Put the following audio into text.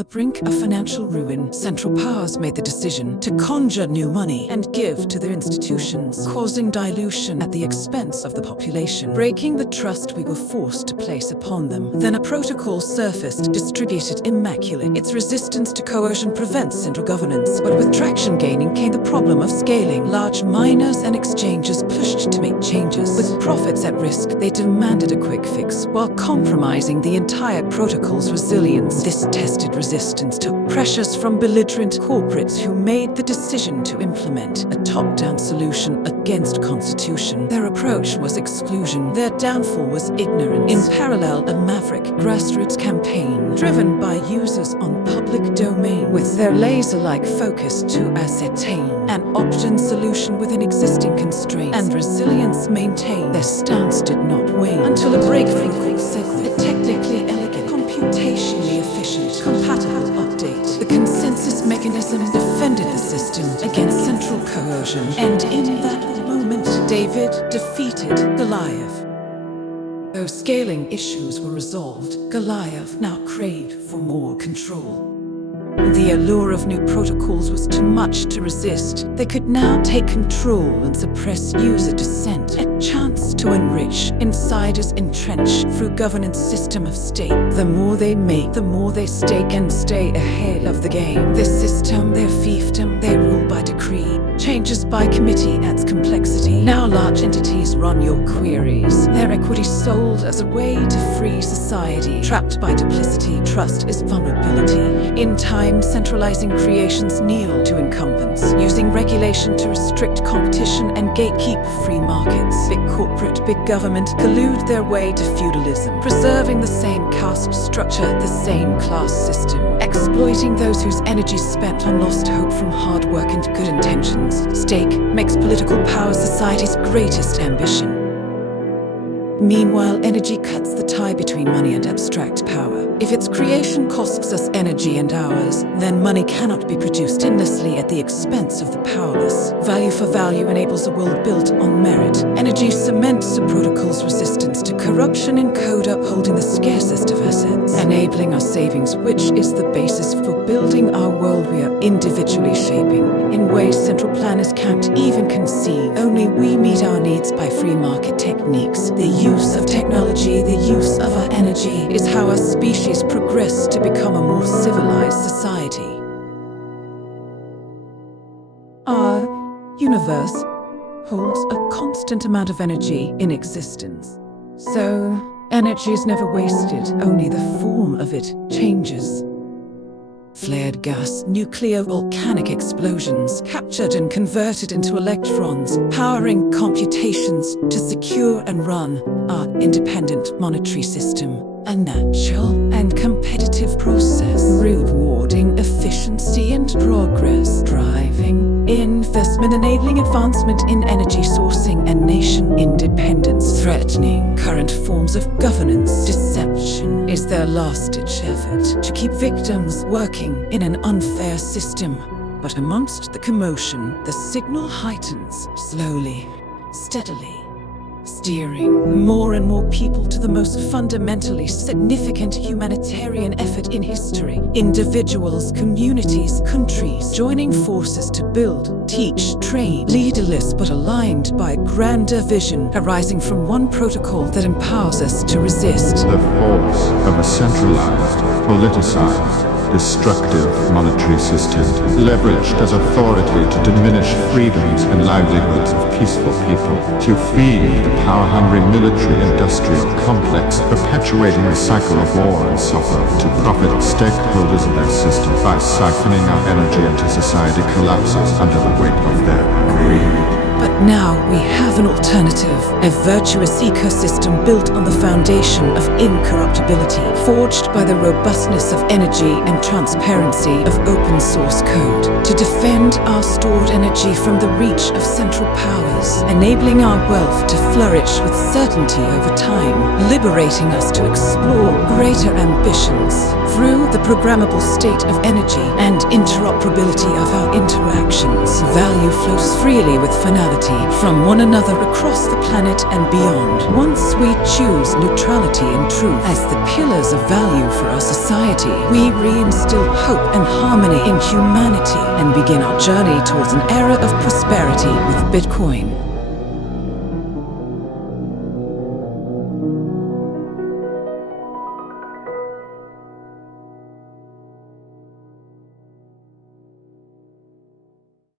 the brink of financial ruin, central powers made the decision to conjure new money and give to their institutions, causing dilution at the expense of the population, breaking the trust we were forced to place upon them. Then a protocol surfaced, distributed immaculate. Its resistance to coercion prevents central governance, but with traction gaining came the problem of scaling. Large miners and exchanges pushed to make changes. With profits at risk, they demanded a quick fix, while compromising the entire protocol's resilience. This tested resistance took pressures from belligerent corporates who made the decision to implement a top-down solution against constitution. Their approach was exclusion. Their downfall was ignorance. In parallel, a maverick grassroots campaign, driven by users on public domain, with their laser-like focus to ascertain an option solution within existing constraints and resilience maintained. Their stance did not wane until a breakthrough called segment, a technically elegant, computationally efficient, compatible update. The consensus mechanism defended the system against central coercion, and in that moment, David defeated Goliath. Though scaling issues were resolved, Goliath now craved for more control. The allure of new protocols was too much to resist. They could now take control and suppress user dissent. A chance to enrich, insiders entrench through governance system of state. The more they make, the more they stake and stay ahead of the game. This system, their fiefdom, they rule by decree. Changes by committee adds complexity. Now large entities run your queries. Their equity sold as a way to free society. Trapped by duplicity, trust is vulnerability. In time, centralizing creations kneel to incumbents, using regulation to restrict competition and gatekeep free markets. Big corporate, big government collude their way to feudalism, preserving the same caste structure, the same class system, exploiting those whose energy spent on lost hope from hard work and good intentions. Stake makes political power society's greatest ambition. Meanwhile, energy cuts the tie between money and abstract power. If its creation costs us energy and hours, then money cannot be produced endlessly at the expense of the powerless. Value for value enables a world built on merit. Energy cements the protocol's resistance to corruption in code, upholding the scarcest of assets, enabling our savings, which is the basis for building our world we are individually shaping, in ways central planners can't even conceive. Only we meet our needs by free market techniques. The use of technology, the use of our energy, is how our species progress to become a more civilized society. Our universe holds a constant amount of energy in existence. So, energy is never wasted, only the form of it changes. Flared gas, nuclear volcanic explosions, captured and converted into electrons, powering computations to secure and run our independent monetary system. A natural and competitive process, rewarding efficiency and progress, driving investment, enabling advancement in energy sourcing and nation independence, threatening current forms of governance. Deception is their last-ditch effort to keep victims working in an unfair system. But amongst the commotion, the signal heightens, slowly, steadily, steering more and more people to the most fundamentally significant humanitarian effort in history. Individuals, communities, countries joining forces to build, teach, train, leaderless but aligned by grander vision arising from one protocol that empowers us to resist the force of a centralized, politicized, destructive monetary system, leveraged as authority to diminish freedoms and livelihoods of peaceful people, to feed the power-hungry military-industrial complex, perpetuating a cycle of war and suffering, to profit stakeholders of that system by siphoning our energy until society collapses under the weight of their greed. But now we have an alternative, a virtuous ecosystem built on the foundation of incorruptibility, forged by the robustness of energy and transparency of open source code, to defend our stored energy from the reach of central powers, enabling our wealth to flourish with certainty over time, liberating us to explore greater ambitions. Through the programmable state of energy and interoperability of our interactions, value flows freely with finality. reality from one another across the planet and beyond. Once we choose neutrality and truth as the pillars of value for our society, we reinstill hope and harmony in humanity and begin our journey towards an era of prosperity with Bitcoin.